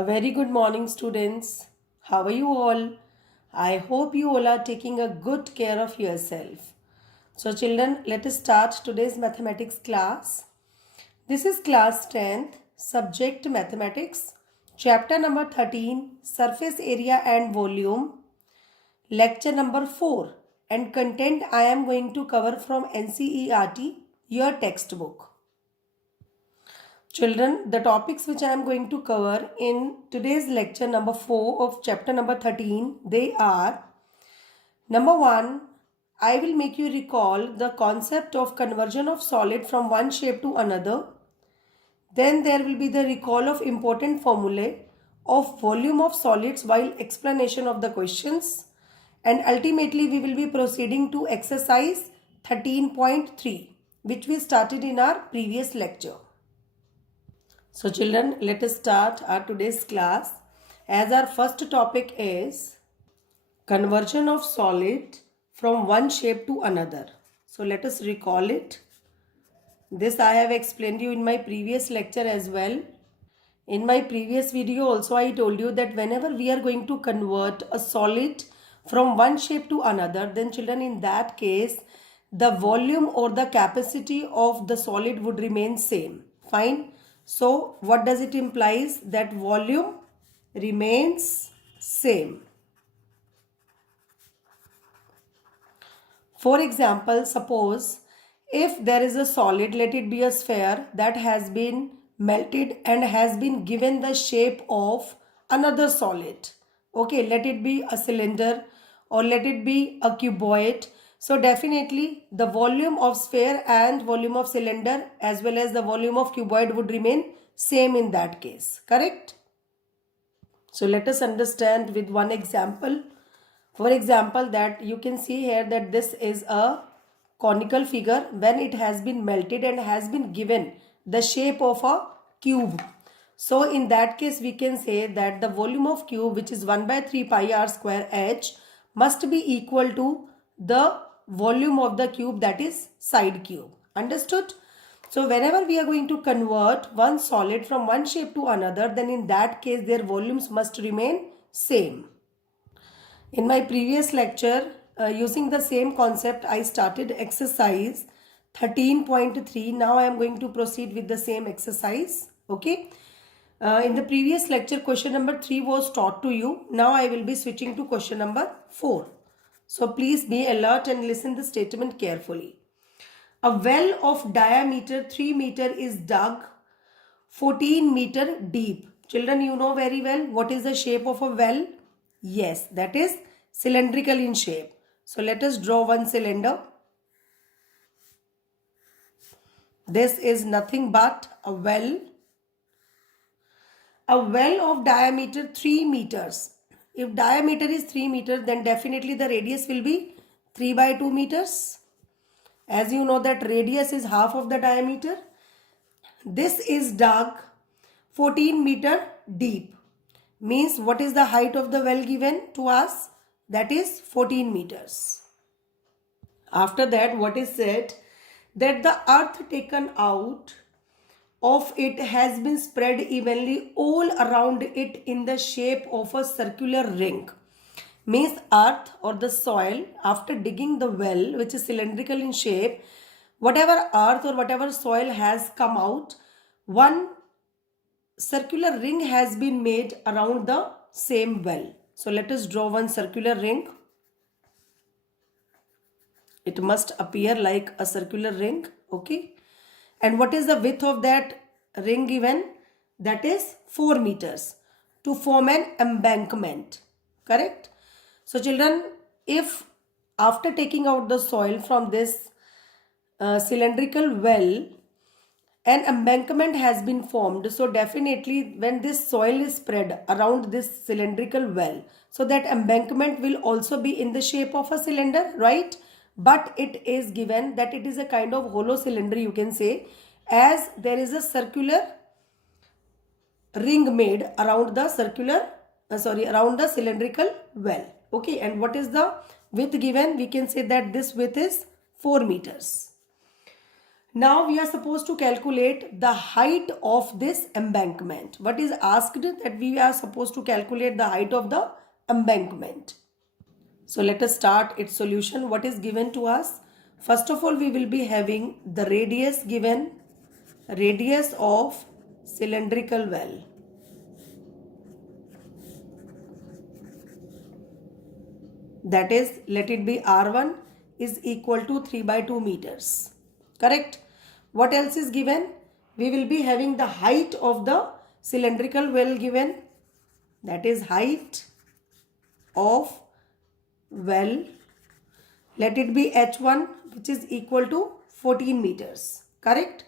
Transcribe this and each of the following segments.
A very good morning, students. How are you all? I hope you all are taking a good care of yourself. So, children, let us start today's mathematics class. This is class 10th, subject mathematics, chapter number 13, surface area and volume, lecture number 4, and content I am going to cover from NCERT, your textbook. Children, the topics which I am going to cover in today's lecture number 4 of chapter number 13, they are: number 1, I will make you recall the concept of conversion of solid from one shape to another. Then there will be the recall of important formulae of volume of solids while explanation of the questions. And ultimately we will be proceeding to exercise 13.3, which we started in our previous lecture. So children, let us start our today's class, as our first topic is conversion of solid from one shape to another. So let us recall it. This I have explained you in my previous lecture as well. In my previous video also I told you that whenever we are going to convert a solid from one shape to another, then children, in that case the volume or the capacity of the solid would remain same. Fine. So what does it implies? That volume remains same. For example, suppose if there is a solid, let it be a sphere, that has been melted and has been given the shape of another solid. Okay, let it be a cylinder or let it be a cuboid. So definitely the volume of sphere and volume of cylinder as well as the volume of cuboid would remain same in that case. Correct? So let us understand with one example. For example, that you can see here that this is a conical figure when it has been melted and has been given the shape of a cube. So in that case we can say that the volume of cube, which is 1 by 3 pi r square h, must be equal to the volume of the cube, that is side cube. Understood? So whenever we are going to convert one solid from one shape to another, then in that case their volumes must remain same. In my previous lecture, using the same concept, I started exercise 13.3. Now I am going to proceed with the same exercise. Okay. In the previous lecture, question number 3 was taught to you. Now I will be switching to question number 4. So please be alert and listen the statement carefully. A well of diameter 3 meter is dug 14 meter deep. Children, you know very well what is the shape of a well. Yes, that is cylindrical in shape. So let us draw one cylinder. This is nothing but a well. A well of diameter 3 meters. If diameter is 3 meters, then definitely the radius will be 3 by 2 meters. As you know that radius is half of the diameter. This is dug 14 meter deep. Means what is the height of the well given to us? That is 14 meters. After that, what is said? That the earth taken out of it has been spread evenly all around it in the shape of a circular ring. Means earth or the soil, after digging the well, which is cylindrical in shape, whatever earth or whatever soil has come out, one circular ring has been made around the same well. So let us draw one circular ring. It must appear like a circular ring. Okay. And what is the width of that ring given? That is 4 meters to form an embankment. Correct? So children, if after taking out the soil from this cylindrical well, an embankment has been formed, so definitely when this soil is spread around this cylindrical well, so that embankment will also be in the shape of a cylinder, right? But it is given that it is a kind of hollow cylinder, you can say, as there is a circular ring made around the around the cylindrical well. Okay, and what is the width given? We can say that this width is 4 meters. Now we are supposed to calculate the height of this embankment. What is asked that we are supposed to calculate the height of the embankment. So let us start its solution. What is given to us? First of all, we will be having the radius given, radius of cylindrical well. That is, let it be R1 is equal to 3 by 2 meters. Correct? What else is given? We will be having the height of the cylindrical well given. That is height of well. Let it be H1, which is equal to 14 meters. Correct?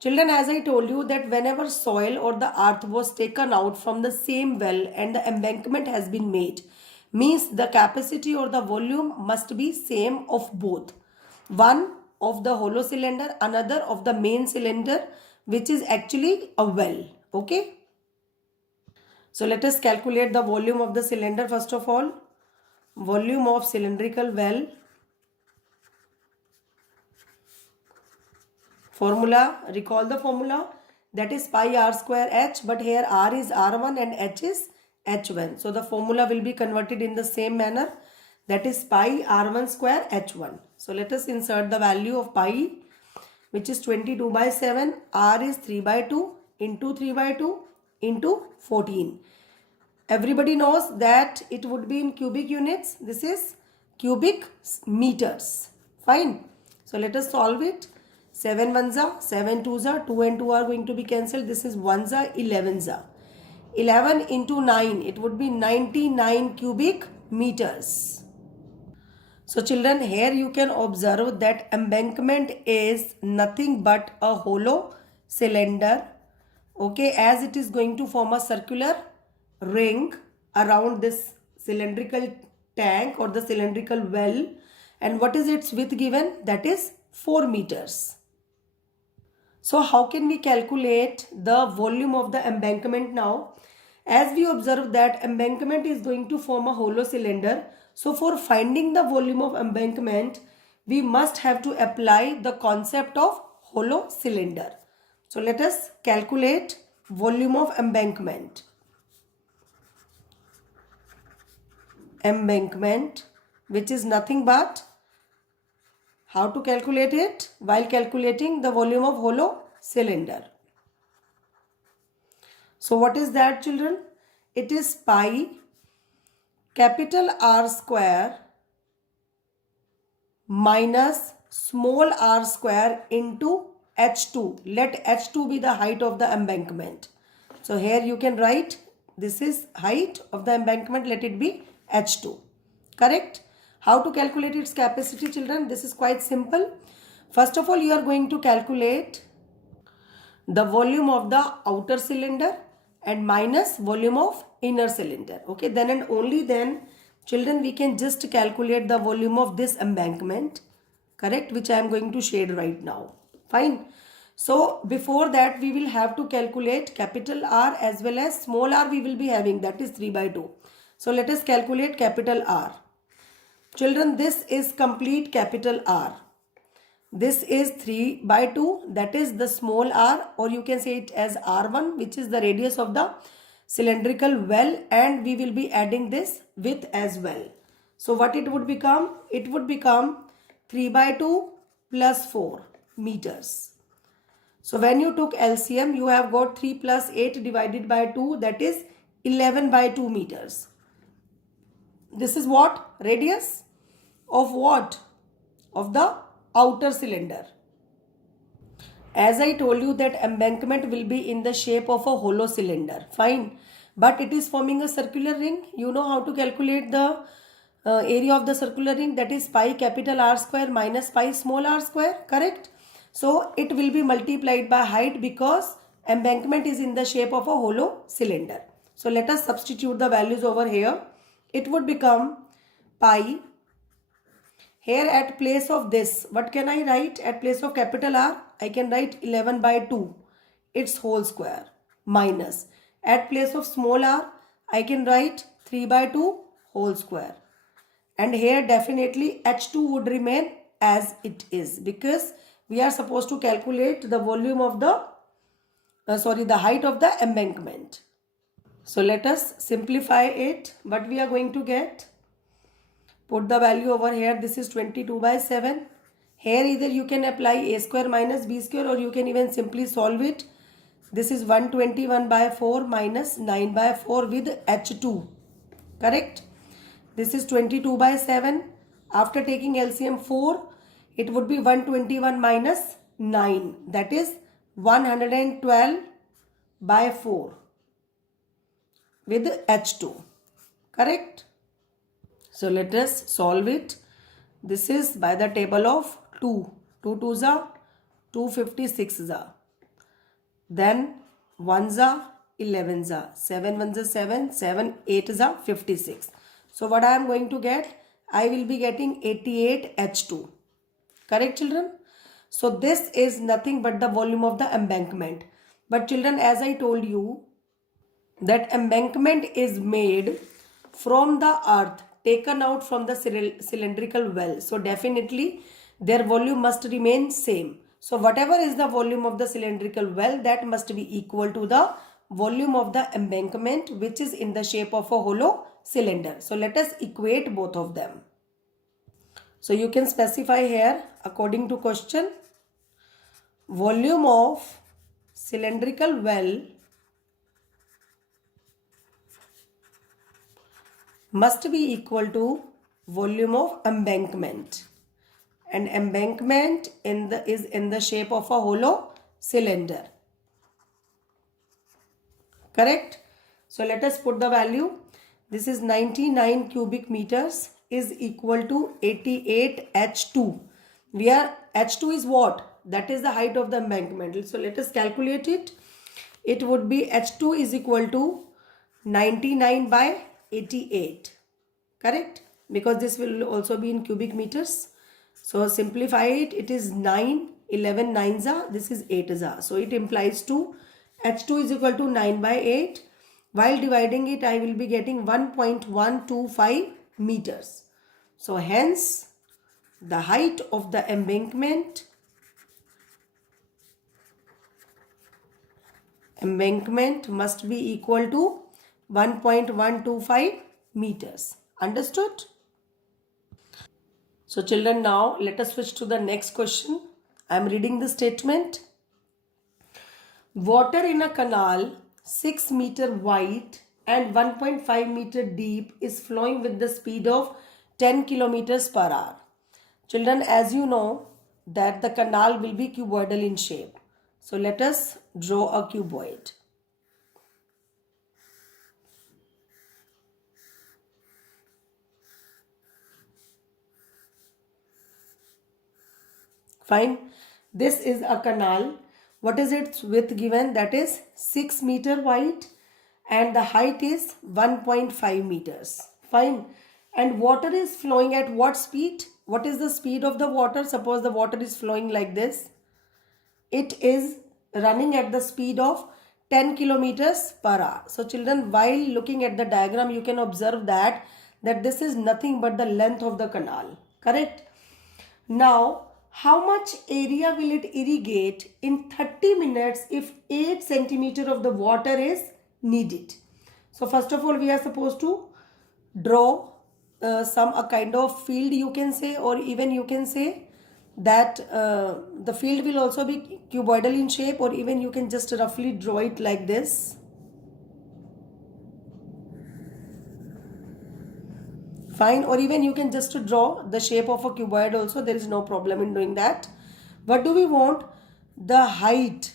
Children, as I told you that whenever soil or the earth was taken out from the same well and the embankment has been made, means the capacity or the volume must be same of both. One of the hollow cylinder, another of the main cylinder, which is actually a well. Okay. So let us calculate the volume of the cylinder first of all. Volume of cylindrical well. Formula, recall the formula, that is pi r square h, but here r is r1 and h is h1. So the formula will be converted in the same manner, that is pi r1 square h1. So let us insert the value of pi, which is 22 by 7, r is 3 by 2 into 3 by 2 into 14. Everybody knows that it would be in cubic units. This is cubic meters. Fine. So let us solve it. 7 1 za, 7 2 za, 2 and 2 are going to be cancelled. This is 1 za, 11 za. 11 into 9, it would be 99 cubic meters. So children, here you can observe that embankment is nothing but a hollow cylinder. Okay, as it is going to form a circular ring around this cylindrical tank or the cylindrical well. And what is its width given? That is 4 meters. So how can we calculate the volume of the embankment now? As we observe that embankment is going to form a hollow cylinder. So for finding the volume of embankment, we must have to apply the concept of hollow cylinder. So let us calculate volume of embankment. Embankment, which is nothing but, how to calculate it? While calculating the volume of hollow cylinder. So what is that, children? It is pi capital R square minus small r square into h2. Let h2 be the height of the embankment. So here you can write, this is height of the embankment, let it be h2. Correct? How to calculate its capacity, children? This is quite simple. First of all, you are going to calculate the volume of the outer cylinder and minus volume of inner cylinder. Okay, then and only then, children, we can just calculate the volume of this embankment. Correct? Which I am going to shade right now. Fine. So before that, we will have to calculate capital R as well as small r we will be having, that is 3 by 2. So let us calculate capital R. Children, this is complete capital R. This is 3 by 2, that is the small r, or you can say it as R1, which is the radius of the cylindrical well, and we will be adding this width as well. So what it would become? It would become 3 by 2 plus 4 meters. So when you took LCM, you have got 3 plus 8 divided by 2, that is 11 by 2 meters. This is what? Radius of what? Of the outer cylinder. As I told you that embankment will be in the shape of a hollow cylinder. Fine. But it is forming a circular ring. You know how to calculate the area of the circular ring. That is pi capital R square minus pi small r square. Correct? So it will be multiplied by height because embankment is in the shape of a hollow cylinder. So let us substitute the values over here. It would become pi. Here at place of this, what can I write? At place of capital R, I can write 11 by 2, its whole square, minus. At place of small r, I can write 3 by 2 whole square. And here definitely H2 would remain as it is because we are supposed to calculate the volume of the the height of the embankment. So let us simplify it. What we are going to get? Put the value over here. This is 22/7. Here either you can apply a square minus b square, or you can even simply solve it. This is 121/4 minus 9/4 with h2. Correct? This is 22/7. After taking LCM 4, it would be 121 minus 9. That is 112/4 with h2. Correct? So let us solve it. This is by the table of 2. 2 2s are 256s are. Then 1s are 11s are. 7 1s are 7. 7 8s are 56. So what I am going to get? I will be getting 88H2. Correct, children? So this is nothing but the volume of the embankment. But children, as I told you, that embankment is made from the earth taken out from the cylindrical well. So definitely their volume must remain same. So whatever is the volume of the cylindrical well, that must be equal to the volume of the embankment, which is in the shape of a hollow cylinder. So let us equate both of them. So you can specify here according to question, volume of cylindrical well must be equal to volume of embankment, and embankment is in the shape of a hollow cylinder. Correct? So let us put the value. This is 99 cubic meters is equal to 88 H2. Where H2 is what? That is the height of the embankment. So let us calculate it. It would be H2 is equal to 99/88. Correct? Because this will also be in cubic meters. So simplify it. It is 9. 11 9s are. This is 8s are. So it implies to H2 is equal to 9/8. While dividing it, I will be getting 1.125 meters. So hence, the height of the embankment must be equal to 1.125 meters. Understood? So children, now let us switch to the next question. I am reading the statement. Water in a canal 6 meter wide and 1.5 meter deep is flowing with the speed of 10 kilometers per hour. Children, as you know that the canal will be cuboidal in shape. So let us draw a cuboid. Fine. This is a canal. What is its width given? That is 6 meter wide and the height is 1.5 meters. Fine. And water is flowing at what speed? What is the speed of the water? Suppose the water is flowing like this. It is running at the speed of 10 kilometers per hour. So children, while looking at the diagram, you can observe that this is nothing but the length of the canal. Correct? Now, how much area will it irrigate in 30 minutes if 8 centimeter of the water is needed? So first of all, we are supposed to draw a kind of field, you can say, or even you can say that the field will also be cuboidal in shape, or even you can just roughly draw it like this. Fine. Or even you can just draw the shape of a cuboid also. There is no problem in doing that. What do we want? The height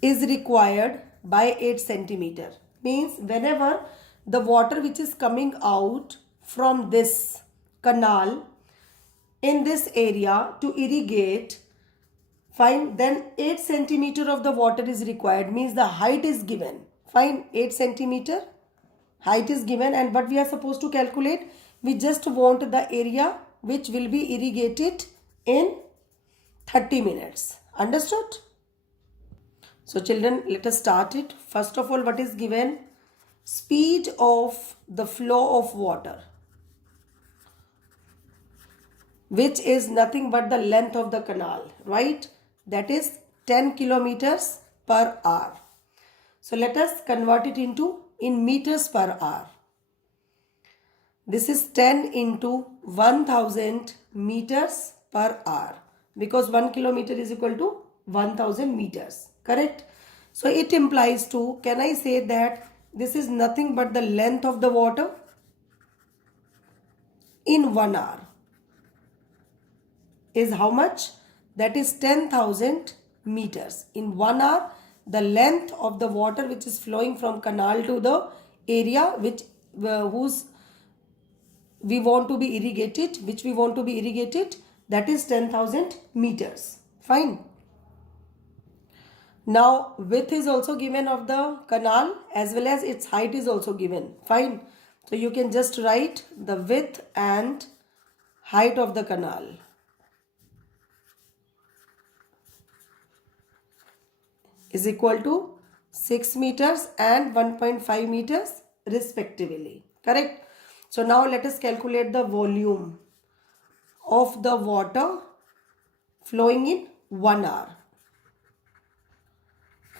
is required by 8 centimeter. Means whenever the water which is coming out from this canal in this area to irrigate, fine, then 8 centimeter of the water is required. Means the height is given. Fine, 8 centimeter. Height is given, and what we are supposed to calculate? We just want the area which will be irrigated in 30 minutes. Understood? So children, let us start it. First of all, what is given? Speed of the flow of water. which is nothing but the length of the canal, right? That is 10 kilometers per hour. So let us convert it into in meters per hour. This is 10 into 1000 meters per hour, because 1 kilometer is equal to 1000 meters, correct? So it implies to, can I say that this is nothing but the length of the water in 1 hour is how much? That is 10,000 meters. In 1 hour, the length of the water which is flowing from canal to the area which whose we want to be irrigated, that is 10,000 meters. Fine. Now width is also given of the canal as well as its height is also given. Fine. So you can just write the width and height of the canal. Is equal to 6 meters and 1.5 meters respectively. Correct? So now let us calculate the volume of the water flowing in 1 hour.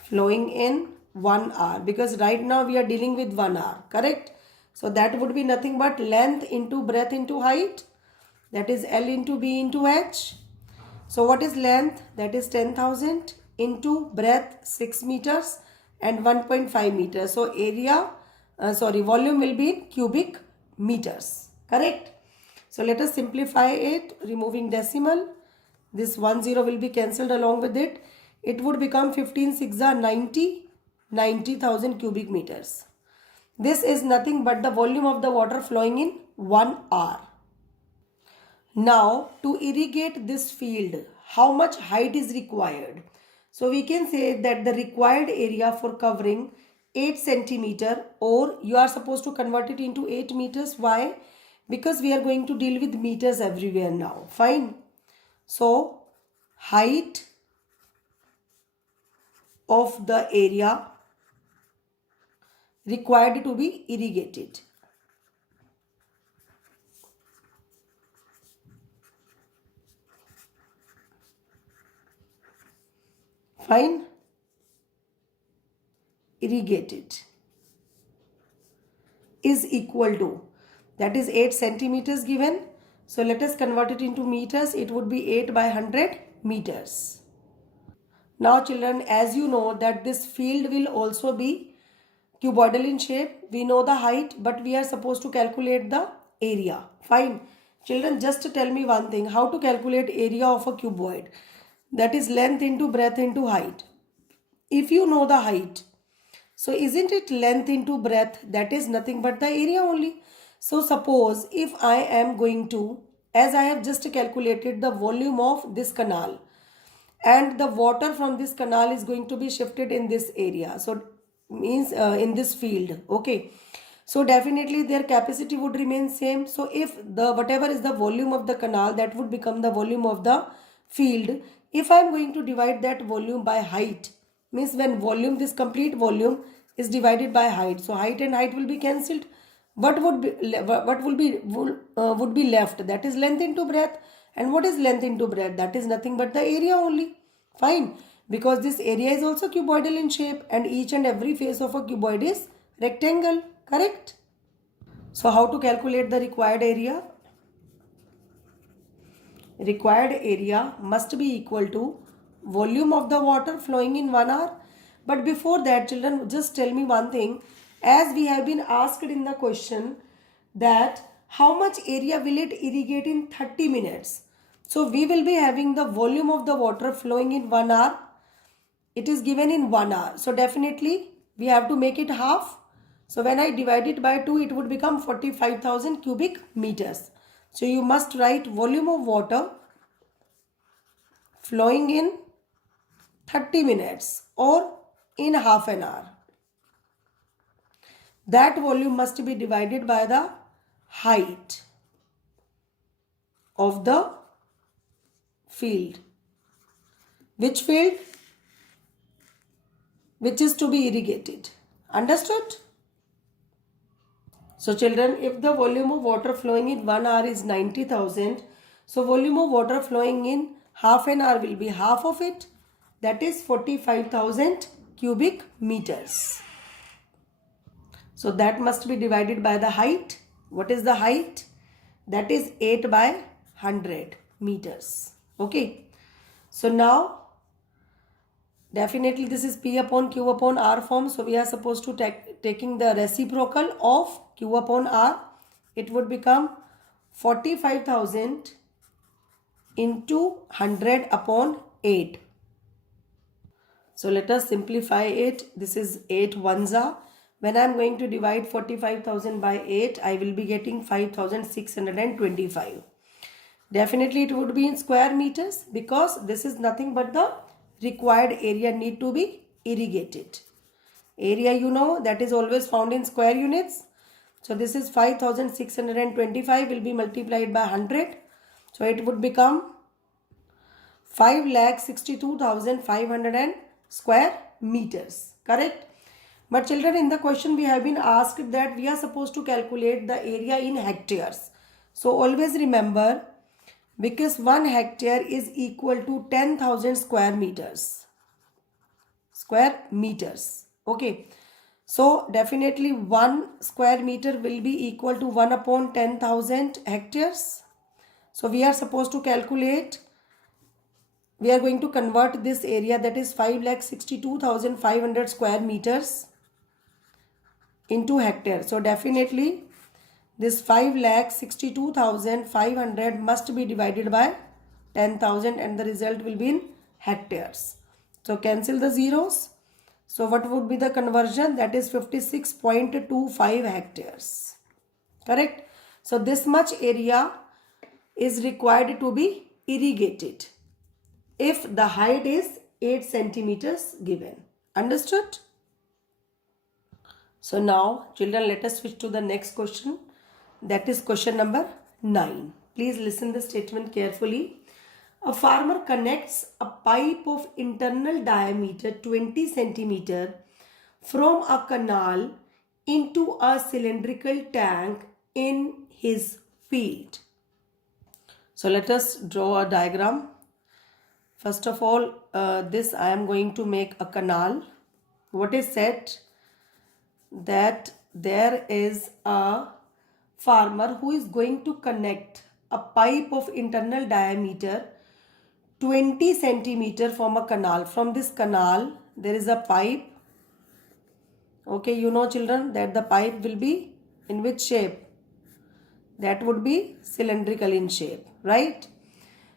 Flowing in 1 hour, because right now we are dealing with 1 hour. Correct? So that would be nothing but length into breadth into height. That is L into B into H. So what is length? That is 10,000 into breadth 6 meters and 1.5 meters. So volume will be in cubic meters. Correct? So let us simplify it, removing decimal. This 10 will be cancelled along with it. It would become 15 6 are 90,000 cubic meters. This is nothing but the volume of the water flowing in 1 hour. Now to irrigate this field, how much height is required? So we can say that the required area for covering 8 centimeter, or you are supposed to convert it into 8 meters. Why? Because we are going to deal with meters everywhere now. Fine. So height of the area required to be irrigated. Fine. Irrigated is equal to, that is 8 centimeters given. So let us convert it into meters. It would be 8 by 100 meters. Now children, as you know that this field will also be cuboidal in shape. We know the height, but we are supposed to calculate the area. Fine. Children, just tell me one thing. How to calculate area of a cuboid? That is length into breadth into height. If you know the height, so isn't it length into breadth? That is nothing but the area only. So suppose if I am going to, as I have just calculated the volume of this canal, and the water from this canal is going to be shifted in this area, so means in this field, okay, so definitely their capacity would remain same. So if the whatever is the volume of the canal, that would become the volume of the field. If I am going to divide that volume by height, means when volume, this complete volume is divided by height, so height and height will be cancelled. What would be left? That is length into breadth. And what is length into breadth? That is nothing but the area only. Fine. Because this area is also cuboidal in shape, and each and every face of a cuboid is rectangle. Correct? So how to calculate the required area? Required area must be equal to volume of the water flowing in 1 hour. But before that, children, just tell me one thing. As we have been asked in the question that how much area will it irrigate in 30 minutes? So we will be having the volume of the water flowing in 1 hour. It is given in 1 hour. So definitely we have to make it half. So when I divide it by 2, it would become 45,000 cubic meters. So you must write volume of water flowing in 30 minutes or in half an hour. That volume must be divided by the height of the field. Which field? Which is to be irrigated. Understood? So children, if the volume of water flowing in 1 hour is 90,000, So volume of water flowing in half an hour will be half of it, that is 45,000 cubic meters. So that must be divided by the height. What is the height? That is 8 by 100 meters. Okay. So now definitely this is P upon Q upon R form. So we are supposed to taking the reciprocal of Q upon R. It would become 45,000 into 100 upon 8. So let us simplify it. This is 8 ones are. When I am going to divide 45,000 by 8, I will be getting 5,625. Definitely it would be in square meters because this is nothing but the required area need to be irrigated. Area, you know, that is always found in square units. So this is 5,625 will be multiplied by 100. So it would become 5,62,500 square meters. Correct? But children, in the question we have been asked that we are supposed to calculate the area in hectares. So always remember, because 1 hectare is equal to 10,000 square meters. Square meters. Okay. So definitely 1 square meter will be equal to 1 upon 10,000 hectares. So we are supposed to calculate, we are going to convert this area, that is 5,62,500 square meters into hectare. So definitely this 5,62,500 must be divided by 10,000 and the result will be in hectares. So cancel the zeros. So what would be the conversion? That is 56.25 hectares. Correct? So this much area is required to be irrigated if the height is 8 centimeters given. Understood? So now children, let us switch to the next question. That is question number 9. Please listen the statement carefully. A farmer connects a pipe of internal diameter 20 centimeter from a canal into a cylindrical tank in his field. So let us draw a diagram. First of all, this I am going to make a canal. What is said? That there is a farmer who is going to connect a pipe of internal diameter 20 centimeter from a canal. From this canal there is a pipe. Okay, you know children that the pipe will be in which shape? That would be cylindrical in shape, right?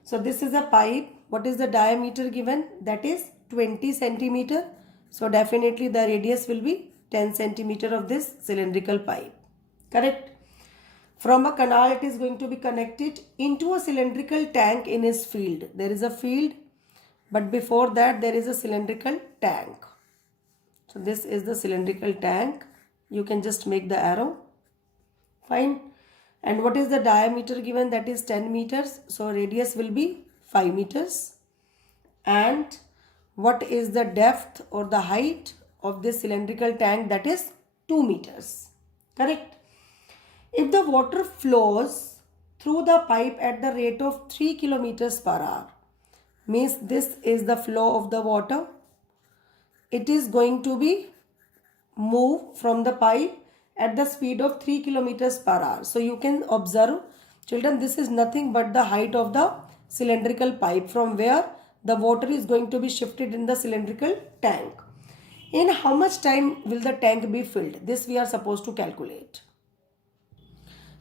So this is a pipe. What is the diameter given? That is 20 centimeter. So definitely the radius will be 10 centimeter of this cylindrical pipe. Correct? From a canal it is going to be connected into a cylindrical tank in his field. There is a field, but before that there is a cylindrical tank. So this is the cylindrical tank. You can just make the arrow. Fine. And what is the diameter given? That is 10 meters. So radius will be 5 meters. And what is the depth or the height of this cylindrical tank? That is 2 meters. Correct? If the water flows through the pipe at the rate of 3 kilometers per hour, means this is the flow of the water. It is going to be move from the pipe at the speed of 3 kilometers per hour. So you can observe, children, this is nothing but the height of the cylindrical pipe from where the water is going to be shifted in the cylindrical tank. In how much time will the tank be filled? This we are supposed to calculate.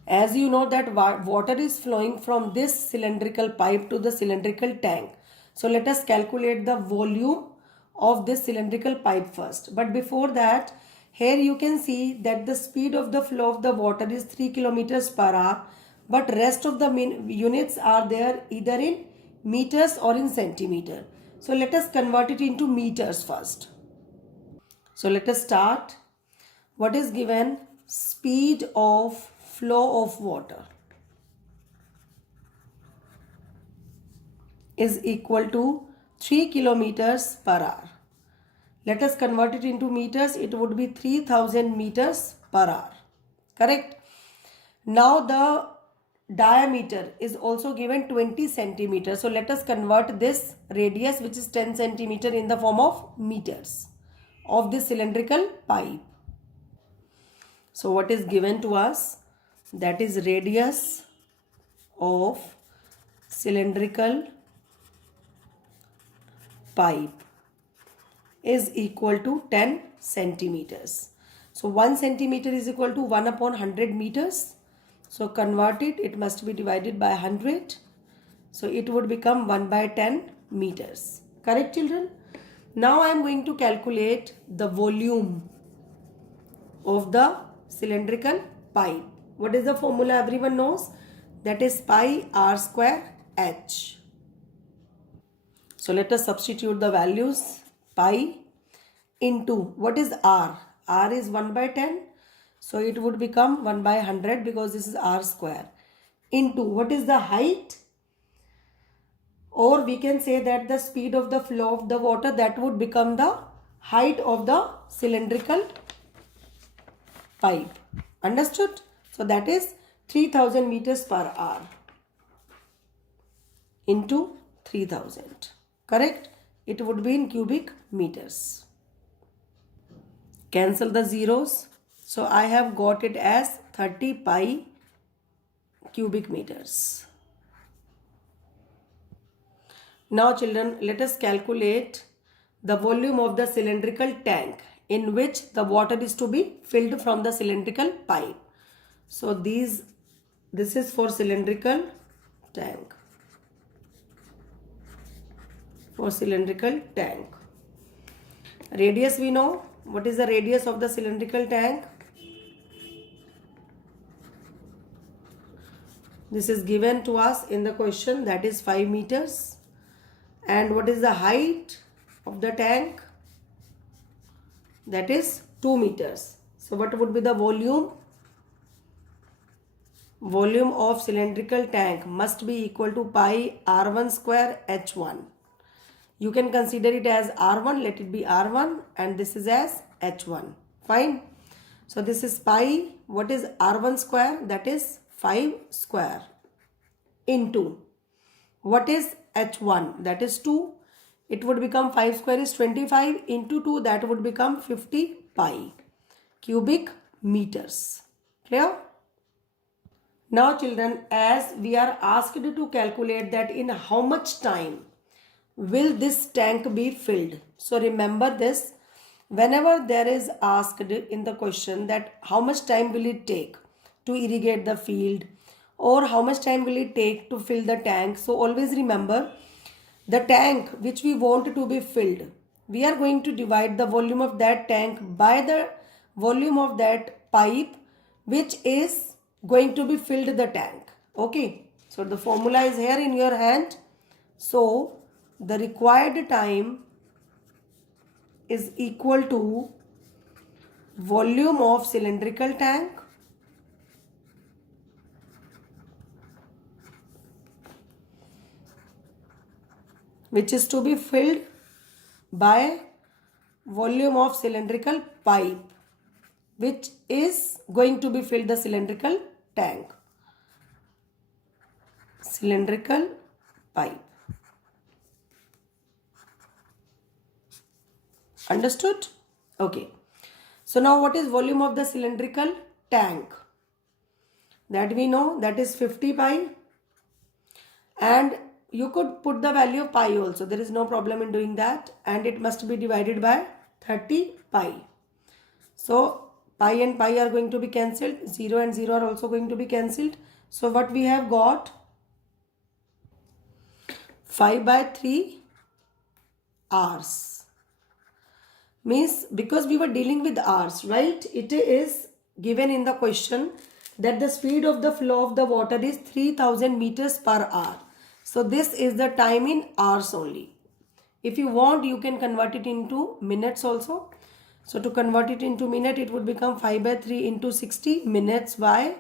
As you know that water is flowing from this cylindrical pipe to the cylindrical tank. So let us calculate the volume of this cylindrical pipe first. But before that, here you can see that the speed of the flow of the water is 3 kilometers per hour. But rest of the units are there either in meters or in centimeter. So let us convert it into meters first. So let us start. What is given? Speed of flow of water is equal to 3 kilometers per hour. Let us convert it into meters. It would be 3000 meters per hour. Correct? Now the diameter is also given 20 centimeters. So let us convert this radius, which is 10 centimeter, in the form of meters of this cylindrical pipe. So what is given to us? That is radius of cylindrical pipe is equal to 10 centimeters. So 1 centimeter is equal to 1 upon 100 meters. So convert it, it must be divided by 100. So it would become 1 by 10 meters. Correct, children? Now I am going to calculate the volume of the cylindrical pipe. What is the formula everyone knows? That is pi r square h. So let us substitute the values. Pi into, what is r? R is 1 by 10. So it would become 1 by 100 because this is r square. Into, what is the height? Or we can say that the speed of the flow of the water, that would become the height of the cylindrical pipe. Understood? So that is 3000 meters per hour into 3000. Correct? It would be in cubic meters. Cancel the zeros. So I have got it as 30 pi cubic meters. Now children, let us calculate the volume of the cylindrical tank in which the water is to be filled from the cylindrical pipe. So this is for cylindrical tank. For cylindrical tank. Radius we know. What is the radius of the cylindrical tank? This is given to us in the question, that is 5 meters. And what is the height of the tank? That is 2 meters. So what would be the volume? Volume of cylindrical tank must be equal to pi r1 square h1. You can consider it as r1, let it be r1, and this is as h1. Fine. So this is pi, what is r1 square? That is 5 square into, what is h1? That is 2. It would become 5 square is 25 into 2, that would become 50 pi cubic meters. Clear? Now children, as we are asked to calculate that in how much time will this tank be filled. So remember this, whenever there is asked in the question that how much time will it take to irrigate the field, or how much time will it take to fill the tank. So always remember, the tank which we want to be filled, we are going to divide the volume of that tank by the volume of that pipe which is going to be filled the tank. Okay. So the formula is here in your hand. So the required time is equal to volume of cylindrical tank which is to be filled by volume of cylindrical pipe which is going to be filled the cylindrical tank. Cylindrical pipe. Understood? Okay. So now what is volume of the cylindrical tank? That we know, that is 50 pi, and you could put the value of pi also. There is no problem in doing that, and it must be divided by 30 pi. So pi and pi are going to be cancelled. 0 and 0 are also going to be cancelled. So what we have got? 5 by 3 hours. Means because we were dealing with hours, right? It is given in the question that the speed of the flow of the water is 3000 meters per hour. So this is the time in hours only. If you want, you can convert it into minutes also. So to convert it into minute, it would become 5 by 3 into 60 minutes. Why?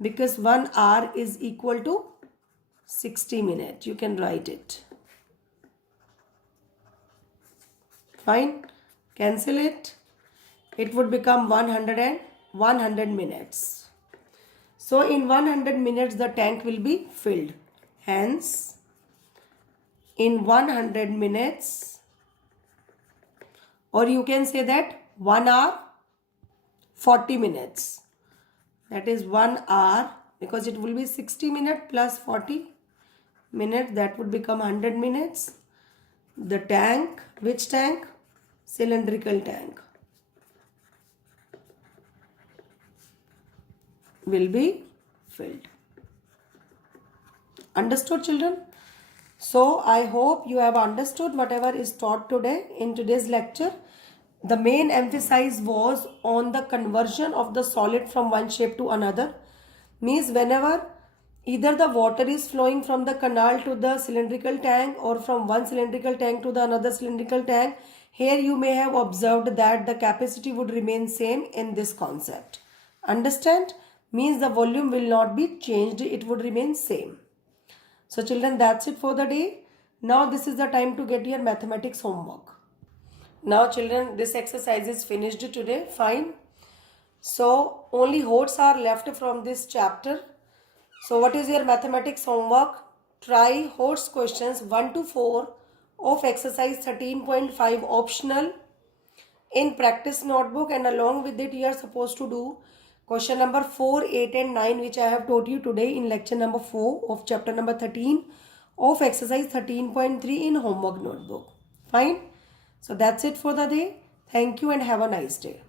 Because 1 hour is equal to 60 minutes. You can write it. Fine. Cancel it. It would become 100 minutes. So in 100 minutes the tank will be filled. Hence, in 100 minutes, or you can say that 1 hour 40 minutes. That is 1 hour, because it will be 60 minutes plus 40 minutes, that would become 100 minutes. The tank, which tank? Cylindrical tank will be filled. Understood, children? So I hope you have understood whatever is taught today in today's lecture. The main emphasis was on the conversion of the solid from one shape to another. Means whenever either the water is flowing from the canal to the cylindrical tank or from one cylindrical tank to the another cylindrical tank, here you may have observed that the capacity would remain same in this concept. Understand? Means the volume will not be changed, it would remain same. So children, that's it for the day. Now this is the time to get your mathematics homework. Now children, this exercise is finished today. Fine. So only HOTS are left from this chapter. So what is your mathematics homework? Try HOTS questions 1 to 4 of exercise 13.5 optional in practice notebook, and along with it you are supposed to do question number 4, 8 and 9 which I have taught you today in lecture number 4 of chapter number 13 of exercise 13.3 in homework notebook. Fine. So that's it for the day. Thank you and have a nice day.